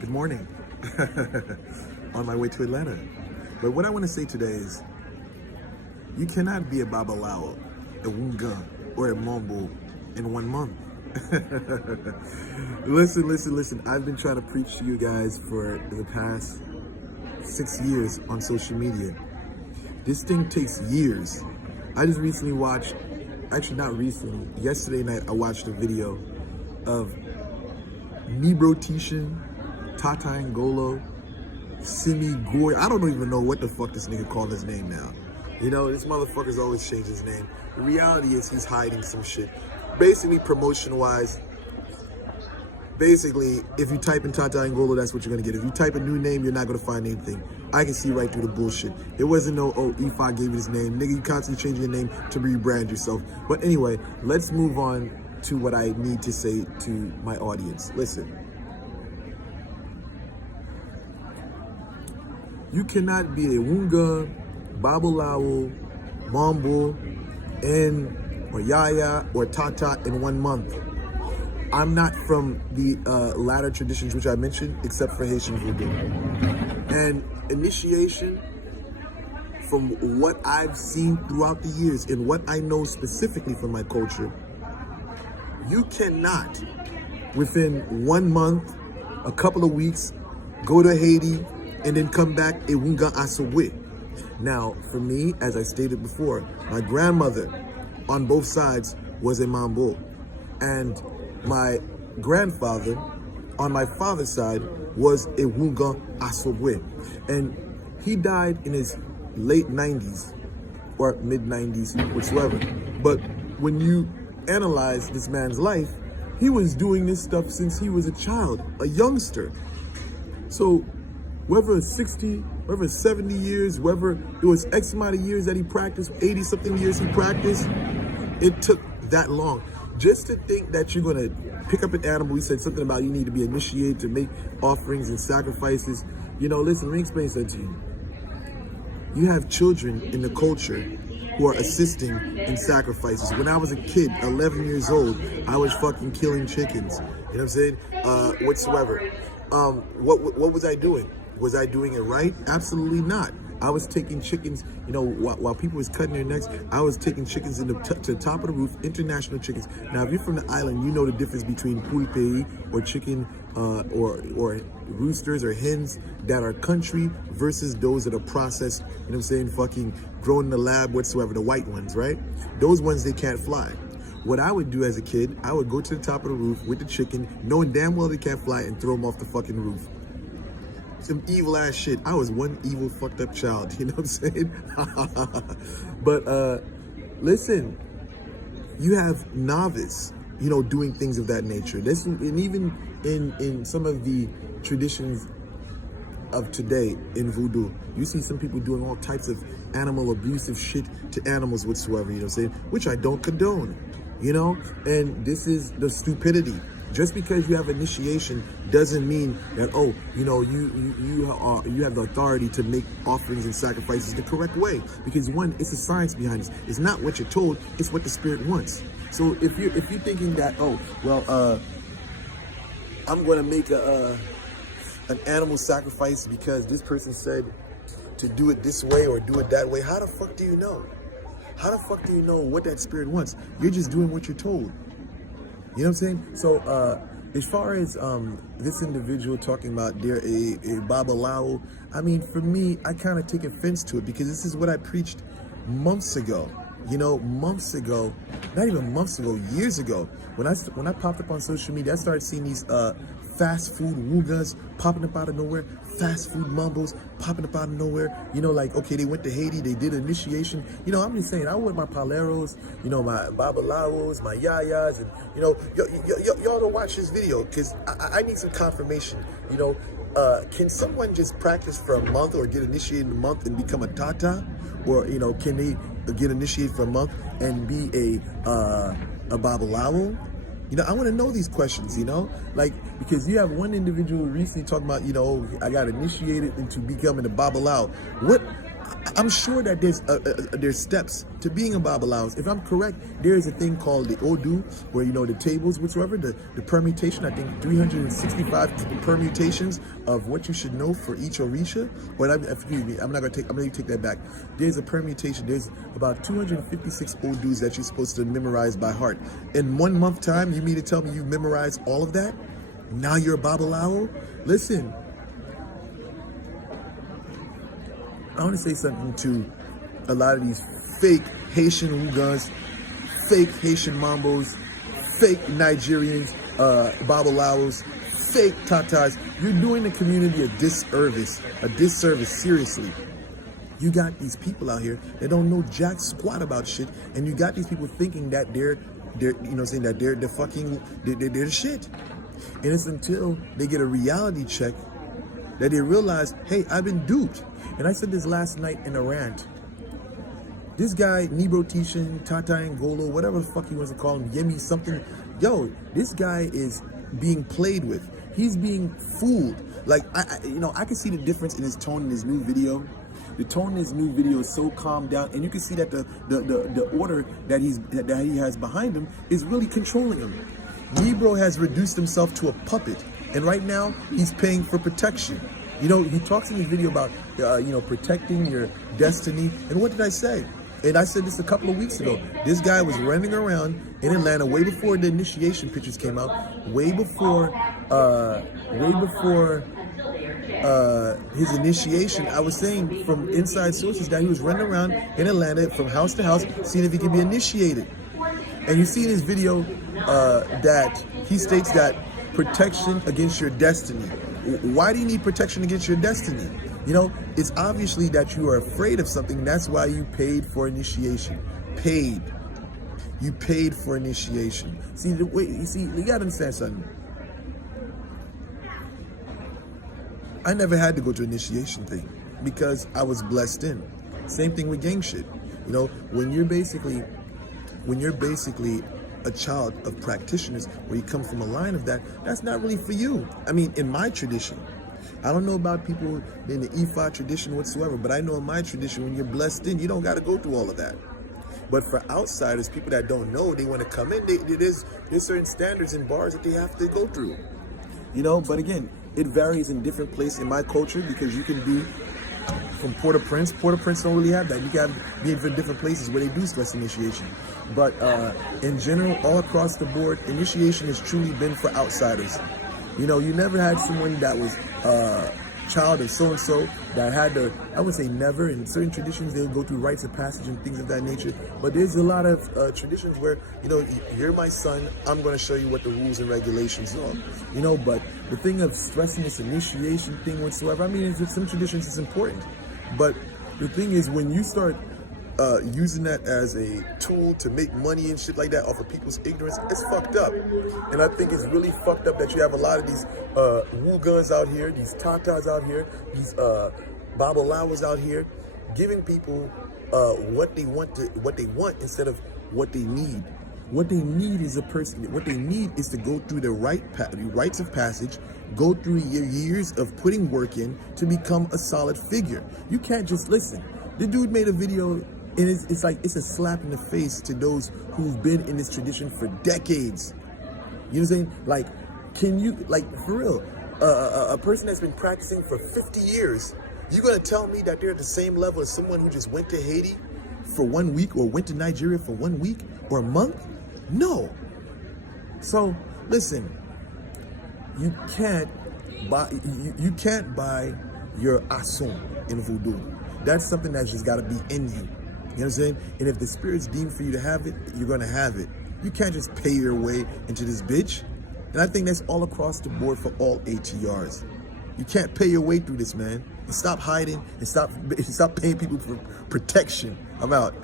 Good morning. On my way to Atlanta. But what I want to say today is, you cannot be a Babalawo, a OUGAN, or a Mambo in 1 month. Listen. I've been trying to preach to you guys for the past 6 years on social media. This thing takes years. I just recently watched, actually not recently, yesterday night I watched a video of Nibro Tishan, TATA Ngolo, Simi Goy. I don't even know what the fuck this nigga called his name now. You know, this motherfucker's always changed his name. The reality is he's hiding some shit. Basically, promotion-wise, basically, if you type in TATA Ngolo, that's what you're gonna get. If you type a new name, you're not gonna find anything. I can see right through the bullshit. There wasn't no, oh, Ifa gave you his name. Nigga, you constantly changing your name to rebrand yourself. But anyway, let's move on to what I need to say to my audience. Listen. You cannot be a OUGAN, Babalawo, Mambo, or Yaya, or Tata in 1 month. I'm not from the latter traditions which I mentioned, except for Haitian voodoo. And initiation, from what I've seen throughout the years and what I know specifically from my culture, you cannot, within 1 month, a couple of weeks, go to Haiti and then come back a OUGAN Asogwe. Now, for me, as I stated before, my grandmother on both sides was a Mambo. And my grandfather on my father's side was a OUGAN Asogwe. And he died in his late 90s or mid 90s, whatsoever. But when you analyze this man's life, he was doing this stuff since he was a child, a youngster. So whether it's 60, whether it's 70 years, whether it was X amount of years that he practiced, 80 something years he practiced, it took that long. Just to think that you're gonna pick up an animal, he said something about you need to be initiated to make offerings and sacrifices. You know, listen, let me explain something to you. You have children in the culture who are assisting in sacrifices. When I was a kid, 11 years old, I was fucking killing chickens. You know what I'm saying? Whatsoever. What was I doing? Was I doing it right? Absolutely not. I was taking chickens, you know, while people was cutting their necks, I was taking chickens to the top of the roof, international chickens. Now, if you're from the island, you know the difference between pulpei or chicken or roosters or hens that are country versus those that are processed, you know what I'm saying, fucking grown in the lab, whatsoever, the white ones, right? Those ones, they can't fly. What I would do as a kid, I would go to the top of the roof with the chicken, knowing damn well they can't fly, and throw them off the fucking roof. Some evil ass shit. I was one evil fucked up child, you know what I'm saying? But listen, you have novice, you know, doing things of that nature. This, and even in some of the traditions of today in voodoo, you see some people doing all types of animal abusive shit to animals whatsoever, you know what I'm saying? Which I don't condone, you know? And this is the stupidity. Just because you have initiation doesn't mean that, oh, you know, you have the authority to make offerings and sacrifices the correct way. Because one, it's a science behind this. It's not what you're told, it's what the spirit wants. So if you're thinking that, oh, well, I'm gonna make an animal sacrifice because this person said to do it this way or do it that way, how the fuck do you know? How the fuck do you know what that spirit wants? You're just doing what you're told. You know what I'm saying? So as far as this individual talking about they're a Babalawo, I mean, for me, I kind of take offense to it because this is what I preached months ago. You know, months ago, not even months ago, years ago, when I popped up on social media, I started seeing these fast food OUGANs popping up out of nowhere, fast food mumbles popping up out of nowhere. You know, like, okay, they went to Haiti, they did initiation. You know, I'm just saying, I want my paleros, you know, my babalawos, my yayas, and, you know, y'all don't watch this video because I need some confirmation. You know, can someone just practice for a month or get initiated in a month and become a tata? Or, you know, can they get initiated for a month and be a babalawo? You know, I want to know these questions, you know, like, because you have one individual recently talking about, you know, I got initiated into becoming a babalawo. What, I'm sure that there's steps to being a Babalawo. If I'm correct, there is a thing called the Odu, where the tables, whatsoever, the permutation. I think 365 permutations of what you should know for each Orisha. But excuse me, I'm going to take that back. There's a permutation. There's about 256 Odus that you're supposed to memorize by heart. In 1 month time, you mean to tell me you memorize all of that? Now you're a Babalawo? Listen. I want to say something to a lot of these fake Haitian OUGANs, fake Haitian Mambos, fake Nigerians, Babalawos, fake Tatas. You're doing the community a disservice, seriously. You got these people out here that don't know jack squat about shit, and you got these people thinking that they're the shit. And it's until they get a reality check that they realize, hey, I've been duped. And I said this last night in a rant. This guy, Nebro Tishan, Tata Ngolo, whatever the fuck he wants to call him, Yemi something. Yo, this guy is being played with. He's being fooled. Like, I can see the difference in his tone in his new video. The tone in his new video is so calmed down, and you can see that the order that he has behind him is really controlling him. Nebro has reduced himself to a puppet, and right now he's paying for protection. He talks in his video about, protecting your destiny. And what did I say? And I said this a couple of weeks ago. This guy was running around in Atlanta way before the initiation pictures came out, way before his initiation. I was saying from inside sources that he was running around in Atlanta from house to house, seeing if he could be initiated. And you see in his video that he states that protection against your destiny. Why do you need protection against your destiny? It's obviously that you are afraid of something. That's why you paid for initiation. You paid for initiation. See, you gotta understand something. I never had to go to initiation thing because I was blessed in. Same thing with gang shit. When you're basically a child of practitioners, where you come from a line of that, that's not really for you. I mean, in my tradition, I don't know about people in the Ifa tradition whatsoever, but I know in my tradition, when you're blessed in, you don't got to go through all of that. But for outsiders, people that don't know, they want to come in, there's certain standards and bars that they have to go through. But again, it varies in different places in my culture, because you can be from Port-au-Prince. Port-au-Prince don't really have that. You can be in different places where they do stress initiation. But in general, all across the board, initiation has truly been for outsiders. You never had someone that was child of so-and-so that had to, I would say never. In certain traditions, they'll go through rites of passage and things of that nature. But there's a lot of traditions where, you're my son, I'm going to show you what the rules and regulations are. But the thing of stressing this initiation thing whatsoever, I mean, in some traditions it's important. But the thing is, when you start using that as a tool to make money and shit like that off of people's ignorance, it's fucked up. And I think it's really fucked up that you have a lot of these OUGANs out here, these Tatas out here, these Babalawos out here, giving people what they want instead of what they need. What they need is what they need is to go through the rites of passage, go through your years of putting work in to become a solid figure. You can't just listen. The dude made a video, and it's like, it's a slap in the face to those who've been in this tradition for decades. You know what I'm saying? Like, can you, like, for real, a person that's been practicing for 50 years, you gonna tell me that they're at the same level as someone who just went to Haiti for 1 week, or went to Nigeria for 1 week or a month? No. So listen, you can't buy your asum in voodoo. That's something that's just got to be in you. You know what I'm saying? And if the spirit's deemed for you to have it, you're going to have it. You can't just pay your way into this bitch. And I think that's all across the board for all ATRs. You can't pay your way through this, man. And stop hiding and stop paying people for protection. I'm out.